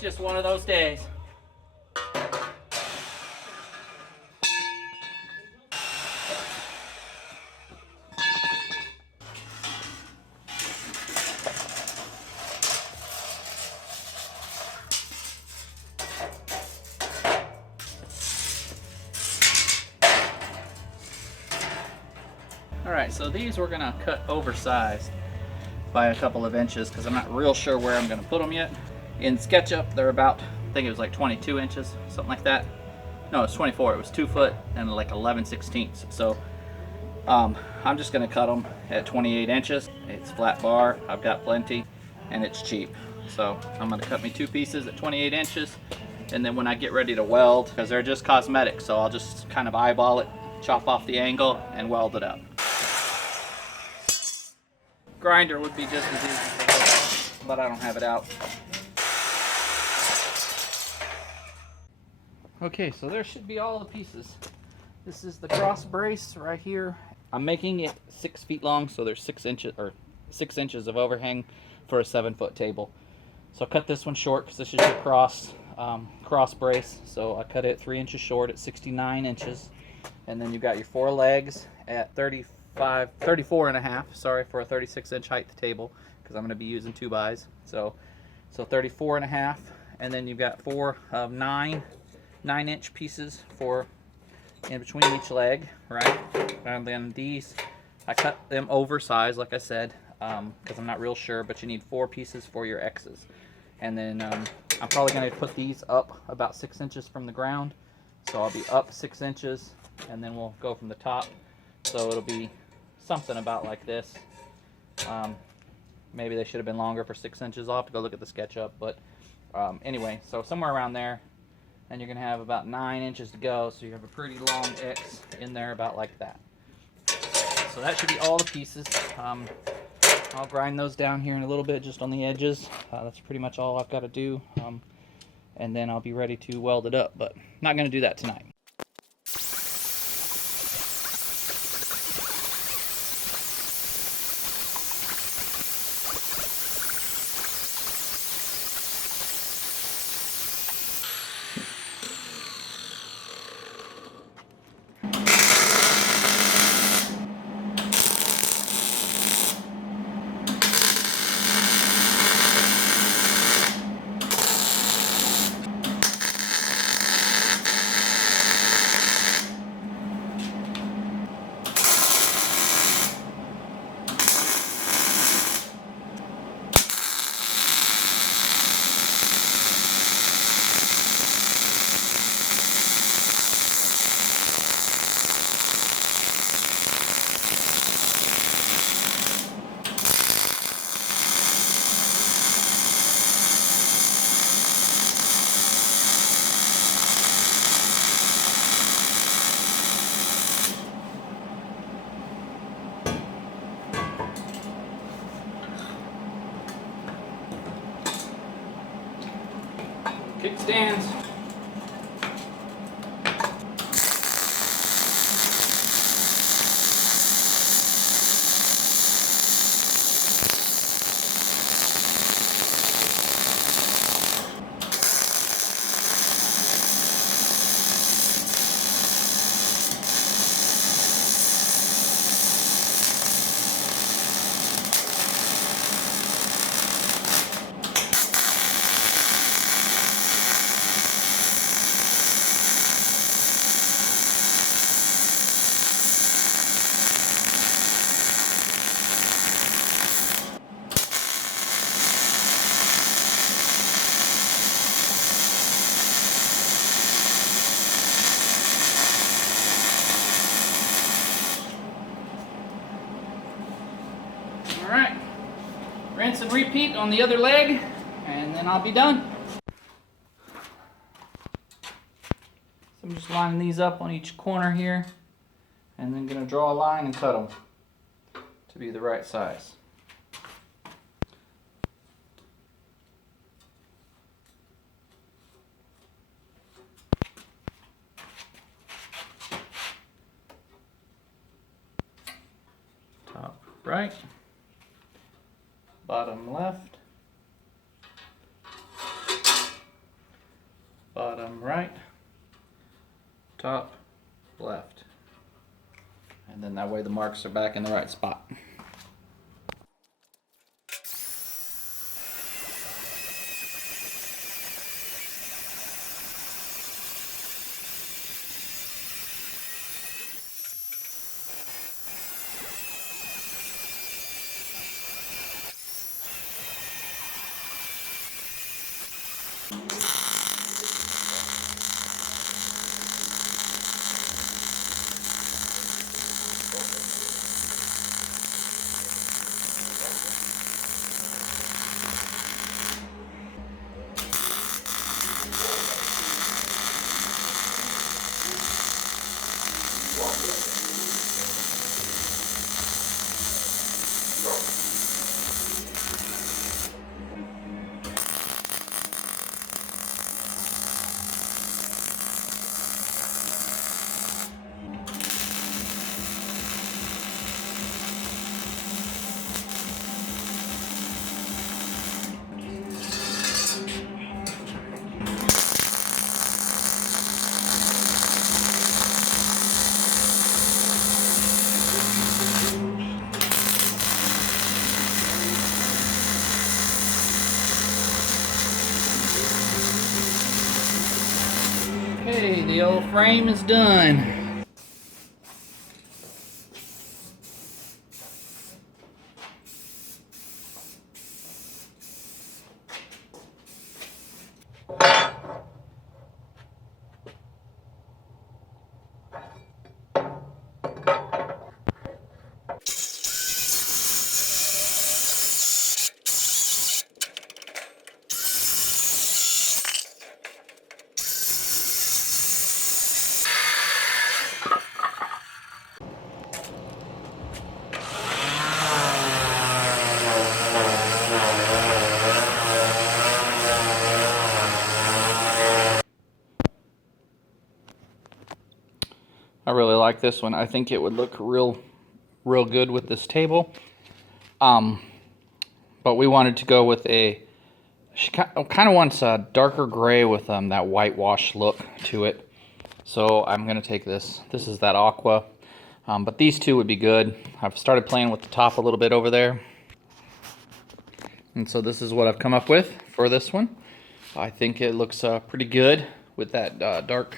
It's just one of those days. Alright, so these we're going to cut oversized by a couple of inches because I'm not real sure where I'm going to put them yet. In SketchUp, they're about, I think it was like 22 inches, something like that. No, it's 24. It was 2 foot and like 11/16. So I'm just going to cut them at 28 inches. It's flat bar, I've got plenty, and it's cheap. So I'm going to cut me 2 pieces at 28 inches, and then when I get ready to weld, because they're just cosmetic, so I'll just kind of eyeball it, chop off the angle, and weld it up. Grinder would be just as easy, but I don't have it out. Okay, so there should be all the pieces. This is the cross brace right here. I'm making it 6 feet long, so there's 6 inches of overhang for a 7-foot table. So I cut this one short because this is your cross brace. So I cut it 3 inches short at 69 inches, and then you've got your 4 legs at 34 and a half, sorry, for a 36-inch height table, because I'm going to be using 2x. So 34 and a half, and then you've got 4 of 9-inch pieces for in between each leg, right? And then these, I cut them oversized, like I said, because I'm not real sure, but you need 4 pieces for your X's. And then I'm probably going to put these up about 6 inches from the ground, so I'll be up 6 inches, and then we'll go from the top. So it'll be something about like this. Maybe they should have been longer for 6 inches. I'll have to go look at the SketchUp, but anyway, so somewhere around there, and you're going to have about 9 inches to go, so you have a pretty long X in there about like that. So that should be all the pieces. I'll grind those down here in a little bit, just on the edges. That's pretty much all I've got to do, and then I'll be ready to weld it up, but not going to do that tonight. Kickstands. Alright, rinse and repeat on the other leg, and then I'll be done. So I'm just lining these up on each corner here, and then going to draw a line and cut them to be the right size. Top right. Bottom left, left. And then that way the marks are back in the right spot. Okay, the old frame is done. I really like this one. I think it would look real good with this table. But we wanted to go with she kind of wants a darker gray with that whitewash look to it. So I'm gonna take this. This is that aqua. But these two would be good. I've started playing with the top a little bit over there. And so this is what I've come up with for this one. I think it looks pretty good with that dark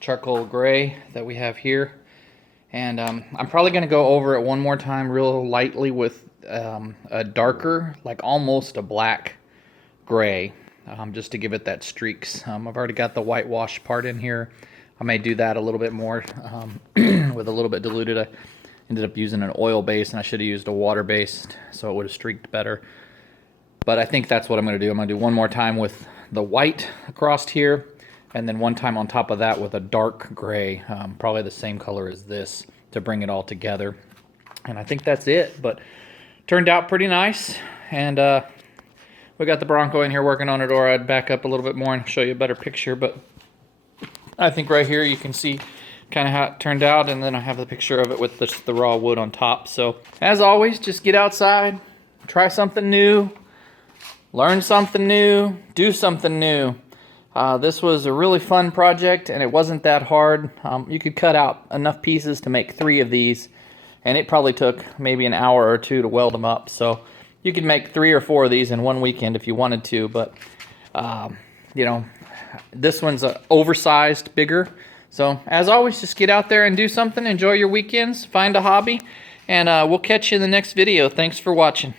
charcoal gray that we have here. And I'm probably going to go over it one more time real lightly with a darker, like almost a black gray, just to give it that streaks. I've already got the whitewash part in here. I may do that a little bit more with a little bit diluted. I ended up using an oil base and I should have used a water based so it would have streaked better. But I think that's what I'm going to do. I'm going to do one more time with the white across here, and then one time on top of that with a dark gray, probably the same color as this, to bring it all together. And I think that's it, but turned out pretty nice. And we got the Bronco in here working on it, or I'd back up a little bit more and show you a better picture. But I think right here you can see kind of how it turned out, and then I have the picture of it with the raw wood on top. So as always, just get outside, try something new, learn something new, do something new. This was a really fun project, and it wasn't that hard. You could cut out enough pieces to make 3 of these, and it probably took maybe an hour or 2 to weld them up. So you could make 3 or 4 of these in one weekend if you wanted to, but you know, this one's oversized, bigger. So as always, just get out there and do something. Enjoy your weekends, find a hobby, and we'll catch you in the next video. Thanks for watching.